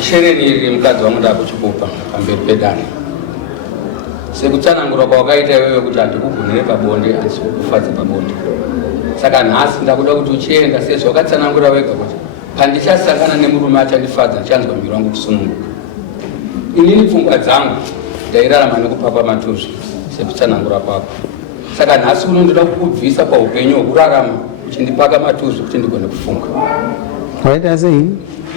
Shereni iri mukadzi wangu ndakuchikupa pamberi pedani. Sekutsanangura kwawakaita iwewe kuti handikugunire pabonde asi kukufadza pabonde. Saka nhasi ndakuda kuti uchienda sezvo wakatsanangura wega kuti pandichasangana nemurume achandifadza ndichanzwa muviri wangu kusununguka. Inini pfungwa dzangu ndairarama nekupapa matuzvi sekutsanangura kwako. Saka nhasi uno ndoda kukubvisa paupenyu hwekurarama uchindipaka matuzvi kuti ndigone kufunga. Waita sei?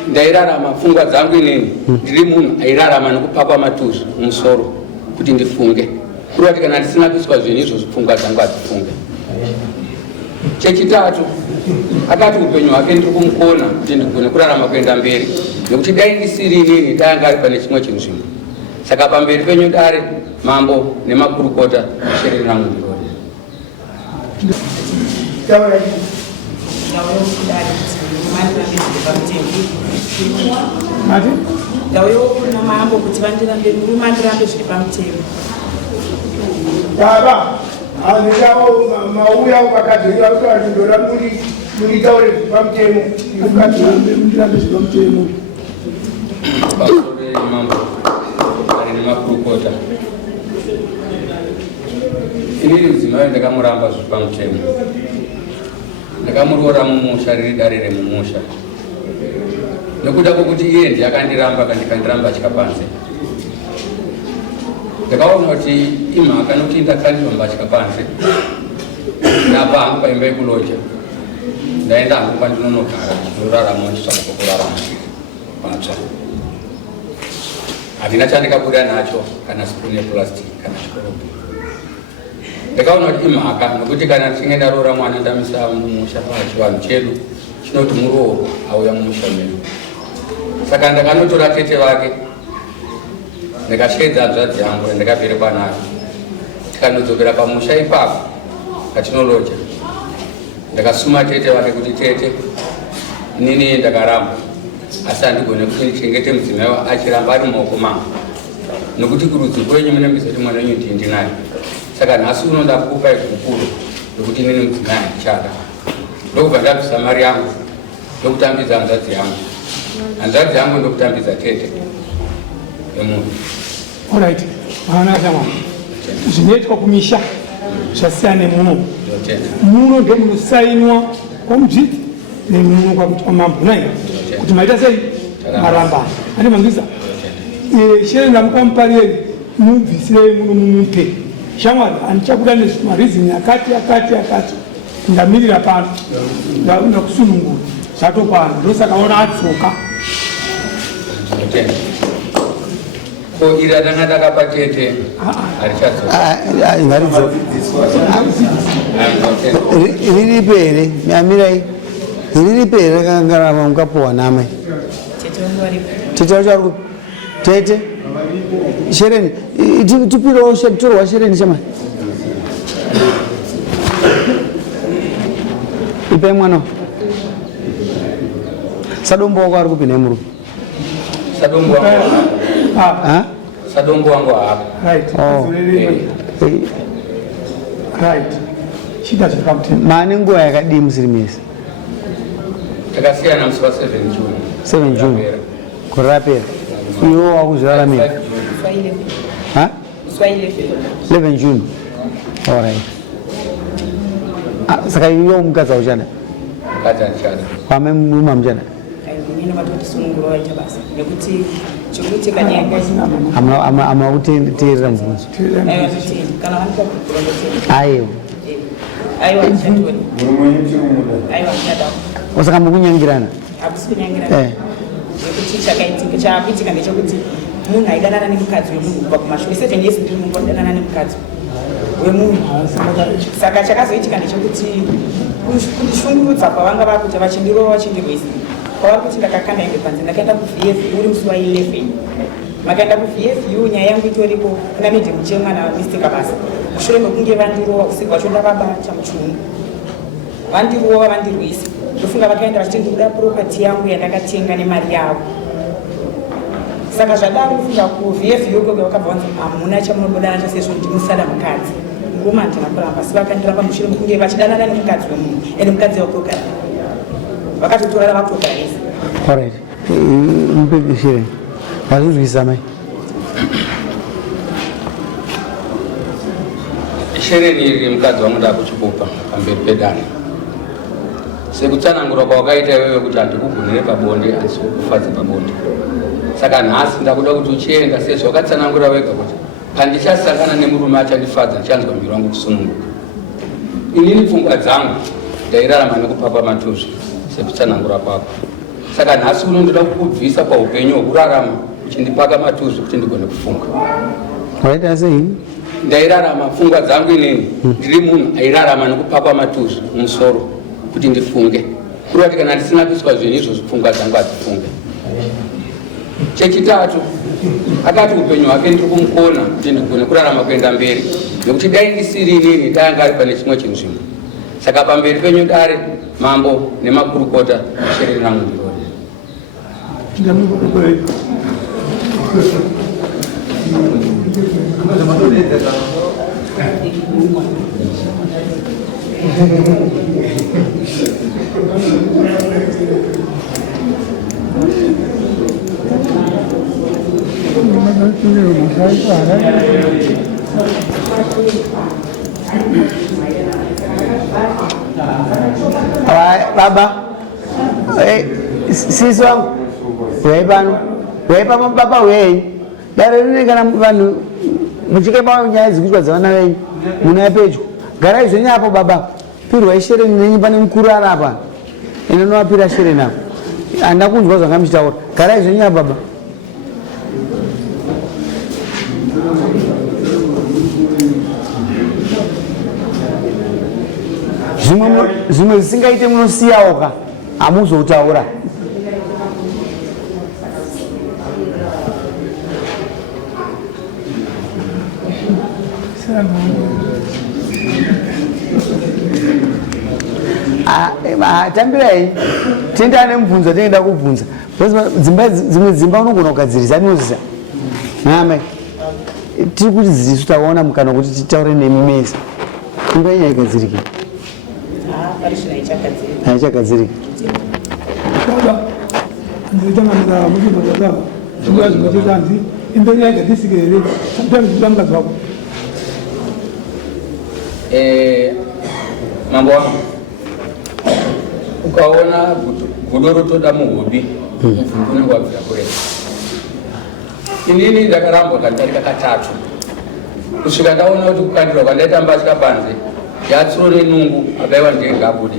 Ndairarama pfungwa dzangu inini ndiri munhu airarama nekupakwa matuzvi mumusoro kuti ndifunge. Kurati kana ndisina kuiswa zvinhu izvozvo pfungwa dzangu hadzifunge. Chechitatu akati upenyu hwake ndiri kumukona kuti ndigone kurarama kuenda mberi nekuti dai ndisiri inini daanga ari pane chimwe chinhu zvimwe. Saka pamberi penyu dare mambo nemakurukota Shereni rangu ndirone. Ndauyo kuna mambo kuti vandirambe murume andirambe zviri pamutemo. Baba, andikawo mauya ukakadzira kuti andindora muri taure pamutemo ukatirambe mundirambe zviri pamutemo. Bakore mambo ari nemakurukota. Inini mudzimai ndakamuramba zviri pamutemo. Ndakamuroora mumusha riri dare remumusha. Nekuda kwokuti iye ndiye akandiramba kandikandiramba chikapanze. Ndakaona kuti imhaka nokuti ndakandirwa mbatya panze. Ndapa hangu paimba yekuloja. Ndaenda hangu kwandinonogara ndinorarama nditsvaka kwokurarama patsva. Handina chandikabuda nacho kana sipuni yepurasitiki kana chikorobho. Ndakaona kuti imhaka nokuti kana ndichinge ndaroora mwana ndamisa mumusha pachivanhu chedu chinoti murooro auya mumusha medu. Saka ndakanotora tete vake ndikashedza hanzvadzi yangu yandakaberekwa nayo tikanodzokera pamusha ipapo patinoloja. Ndakasuma tete vake kuti tete inini ndakaramba asi handigone kuti ndichengete mudzimai achiramba ari mumaoko mangu nokuti kurudzi kwenyu munembisa kuti mwana wenyu ndinaye. Saka nhasi uno ndakupai gukuru ndokuti inini mudzimai handichada. Ndokubva ndabvisa mari yangu ndokutambidza hanzvadzi yangu. Hanzvadzi yangu ndokutambidza tete yemunhu. Alright, mwana chama. Zvinoitwa kumisha zvasiyana nemuno. Muno ndomunosainwa kwamudzidzi nemuno kwakuitwa mambo nai kuti maita sei maramba ane mangiza. Shereni ndamukamuparire mubvisire muno mumupe. Shamwari andichabuda nezvimarizini akati ndamirira pano ndakusunungura zvatopano ndosaka ona atsoka. Ko ira danga ndakapa tete ngaridzo riripo here miamirai riripo here rakangarama ungapuwa namai tete wacho ari tete Shereni tipirewo torwa Shereni chama ipai mwana sadombo wako ari kupi nemurume sadombo wangu hapa. Right. Oh. Right. Shida zvikamutema. Mane nguva yakadii musiri mese? Takasiyana musi wa 7 June. 7 June. Gore rapera. Iwo wakuzviraramira. 11 June. All right. Saka iwo mukadzi wauchada? Mukadzi andichada. Kwame murume amuchada? Inini vatotisiungura waita basa nekuti chikuti kanyanga ama kuteerera mubvunzo kana vanika kukurondotera aiwa chatoni aiwa chada usaka mukunyangirana hakusi kunyangirana nekuti chakaitika chaakuitika ndechekuti munhu aidanana nemukadzi wemunhu kubva kumashure setenge yesi ndiri munhu aidanana nemukadzi wemunhu. Saka chakazoitika ndechekuti kundishungurudza kwavanga vakuita vachindirova vachindirwisa kwavari kuti ndakakanda ende panze ndakaenda kuvfu uri musi wa11 makaenda kuvfu nyaya yangu itoripo kuna midhi muchemwana mistika basa mushure mekunge vandirova usiku hwacho ndavabata muchiuno vandirova vandirwisa ndofunga vakaenda vachiti ndikuda propati yangu yandakatenga nemari yavo. Saka zvadaro ufunga kuvfu ikoko vakabva vanzi hamuna chamunobodana chasezvo ndimusada mukadzi ngoma handina kuramba asi vakandiramba mushure mekunge vachidanana nemukadzi wemunhu ende mukadzi waprogara vakatotorana vaprogaraisa. Alright. mpekeshere vazvizwisa mai Shereni iri mukadzi wangu ndakuchipupa pamberi pedare sekutsanangura kwawakaita iwewe kuti handikugunire pabonde asi kufadza pabonde saka nhasi ndakuda kuti uchienda sezvo wakatsanangura wega kuti pandichasangana nemurume achandifadza ndichanzwa muviri wangu kusununguka. Inini pfungwa dzangu ndairarama nekupapa matuzvi sekutsanangura kwako, saka nhasi uno ndoda kukubvisa paupenyu hwekurarama uchindipaka matuzvi kuti ndigone kufunga. waita sei? Ndairarama pfungwa dzangu inini ndiri munhu airarama nekupapa matuzvi mumusoro kuti ndifunge, kuri kuti kana ndisina kuiswa zvinhu izvozvo pfungwa dzangu hadzifunge. Chechitatu, akati upenyu hwake ndiri kumukona kuti ndigone kurarama kuenda mberi, nekuti dai ndisiri inini ndaanga ari pane chimwe chinzvimbo. Saka pamberi penyu dare mambo nemakurukota shereni rangu ndirori. Baba, sisi wangu weipano baba wei dare rinengana vanhu muchikepa nyaya dzikuitwa dzavana venyu munaya pedyo garai zvenyapo baba pirwai shereni nenyu pane mukuru ari apa ine novapira shereni apo handina kunzwa zvangamuchitaura garai zvenyapo baba. Zvimwe zvisingaite munosiyawoka hamuzotaura. Tambirai tienda nemubvunzo tinoda kubvunza dzimwe dzimba unogona kugadzirisa nozisa namai tiri kuti zisu taona mukana kuti titaure nemimeza imba yenyu haigadziriki haichagadziriki ndiritanganira muchibhodazava zvingaa zvinochetanzi imberi yaigadzisike here samutani mukadzi wako mambo wangu ukaona gudo rotoda muhobi unenge wabvira kureka. Inini ndakarambwa katarika katatu kusvika ndaona kuti kukandirwa kwandaita mbatya panze yatsuro nenungu akaiwa ndenga abudi.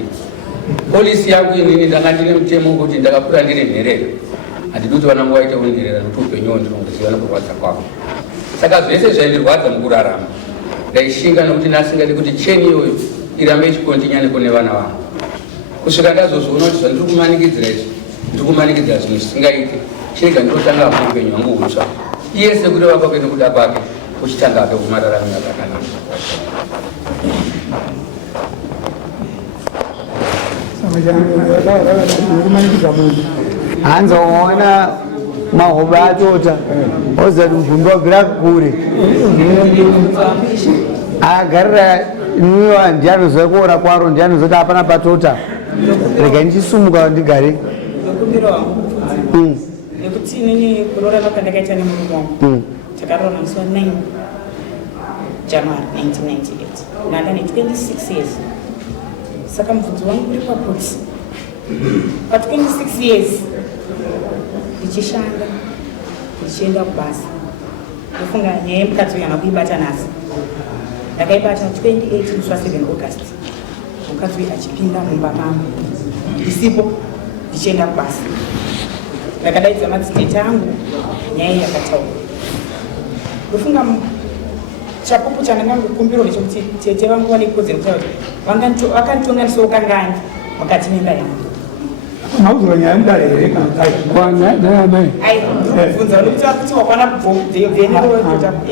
Polisi yangu inini ndanga ndine mutemo kuti ndakakura ndiri nherera handidi kuti vana vaite kundirera nokuti upenyu ndinoziva nekurwadza kwako. Saka zvese zvaindirwadza mukurarama ndaishinga nokuti ndasingadi kuti cheni iyoyo irambe ichikontinya nekune vana vangu. Kusvika ndazozviona kuti zvandiri kumanikidzira izvi ndiri kumanikidzira zvinhu zvisingaiti chirega ndinotanga hapo upenyu hwangu hutsva iye sekureva kwake nekuda kwake uchitanga hake kumararamira zvakanaka. hanzoona mahobe atota ozati mvumbi wabvira kure agarira niwa ndianoziva kuora kwaro ndianozoti hapana patota rega ndichisumuka ndigare nekuti inini kurorama kwandakaita nemurume wangu takarorana musi wa9 January 1998 nanda ne26 years. Saka mubvunzo wangu uri papolisi pa26 years ndichishanda ndichienda kubasa ndofunga nyaya yemukadzi uyu kuibata nhasi ndakaibata 28 musi wa 7 August mukadzi uyu achipinda mumba mangu ndisipo ndichienda kubasa ndakadaidza madzitete angu nyaya yakataura ndofunga chapupu chandangangokumbirwa nechekuti tete vangu vane kodzero kuti vakanditonganisawo kangani mukati memba yangu. Mauzwa nyaya mudare here kana kwana daya mai Aibvunza nekuti vakuti wakwana kubvomvenero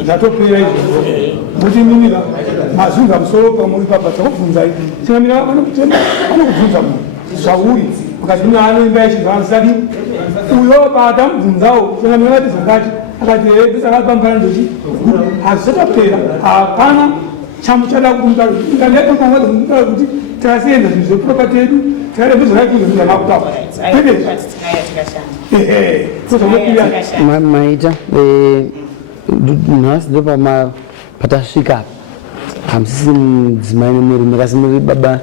zvatopera izvozvo kuti mimi mazunza musoro pamuri papa dzakubvunzai tingamira vanokutema vanokubvunza munhu zvauri mukati mune anoimba yechizvanosati uyo patamubvunzawo tingamira vati zvakati akati besakapambana ndochi hazvisatapera hapana chamuchada kuti kuti tasienda zvinhu zvepropati yedu tikade kuzvakaikuza makutaura maita nhasi ndo patasvika hamusisi mudzimai nemurume kasi muri baba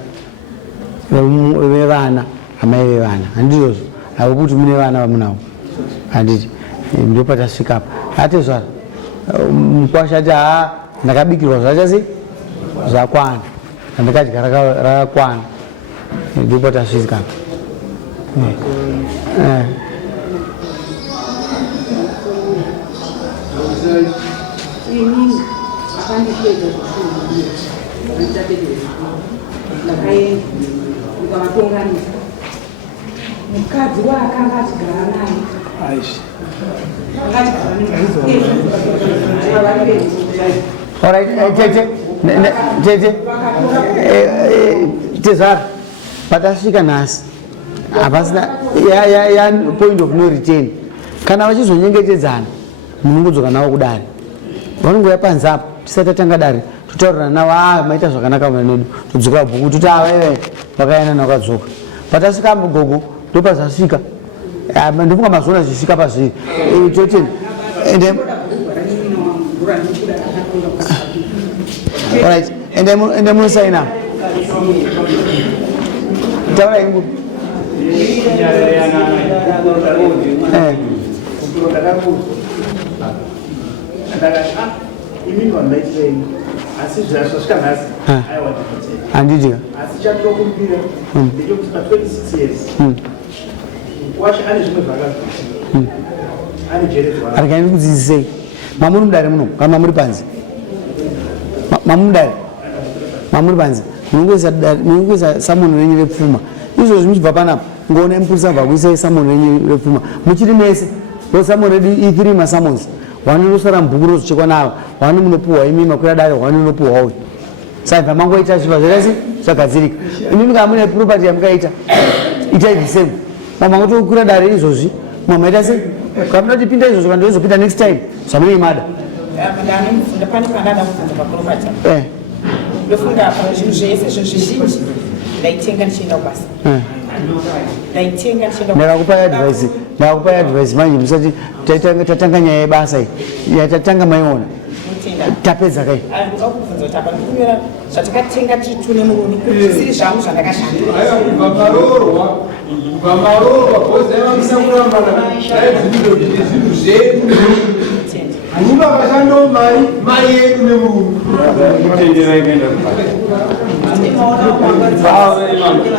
vevana amai vevana handizvozvo havo kuti mune vana vamunavo handiti ndo patasvikapo ate zvara mukwasha ati ndakabikirwa zvachasi zvakwana andikadya rakakwana ndo patasvikapo mukadzi waakanga achigara naye tezara patasvika nhasi hapasina point of no return. Kana vachizonyengetedzana munongodzoka navo kudare vanongoya panze apo tisati tatanga dare totaurira navo maita zvakanaka mwana nedu todzoka bhuku toti aveve vakaenda nakadzoka patasvika gogo ndopazasvika ndofunga mazona zvisvika pazviri totini ende munosaina taura ingu handidika arikaini kudzidzisei mamuri mudare muno kana mamuri panze mamudare mamuri panze munongoisa samono renyu repfuma izvozvi muchibva panapa ngoona mupurisa bva kuisai samono renyu repfuma muchiri mese ro samono redu i3 masamons wanondosara mubhuku rozochekwa navo wani munopuhwa imi makwira dare wani unopuhwa uyu saka mangoita zviva zvakasi zvagadzirika imimi kana mune propati yamukaita itai the same mamangotokwira dare izvozvi mamaita se kamuna kuti pinda izvozvo kana ndozopinda next time zvamunei mada ndofunga zvinhu zvese zvinhu zvizhinji ndaitenga ndichienda kubasa ndakakupai advice manje musati tatanga nyaya yebasa iyi yatatanga maiona tapedza kai ndikakubvunza kuti apa ndikumira zvatakatenga titune murume zvisiri zvangu zvandakashanda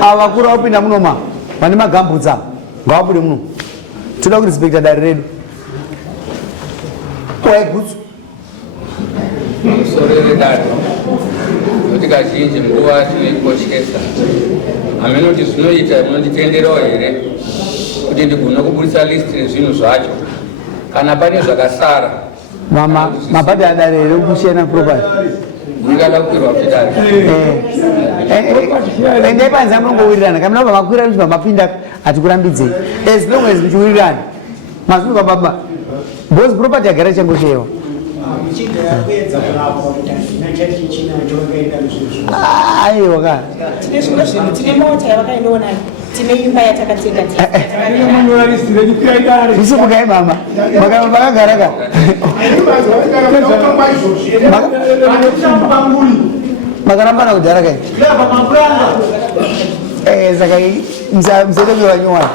avakuru vaupinda munoma vane magambutsa ngavabude muno toda kurispekta dare redu waigutsu sorere dare nokuti kazhinji nguva tinoikoshesa haminoti zvinoita munonditenderawo here kuti ndigone kubudisa list rezvinhu zvacho kana pane zvakasara mabhadhi adare here kushena propati mungada kukwirwa kuti dare endai panze munongowirirana kamuna bva makwira kuti vamapinda hatikurambidzei as long as muchiwirirana mazvinobva baba bcause propati yagara changoshewa aiwa ka tine zvimwe zvinhu tine mota yavakaindoona tine imba yatakatenga zvisimukai mama makagara ka makarambana kudhara kai saka musede kuvanyowana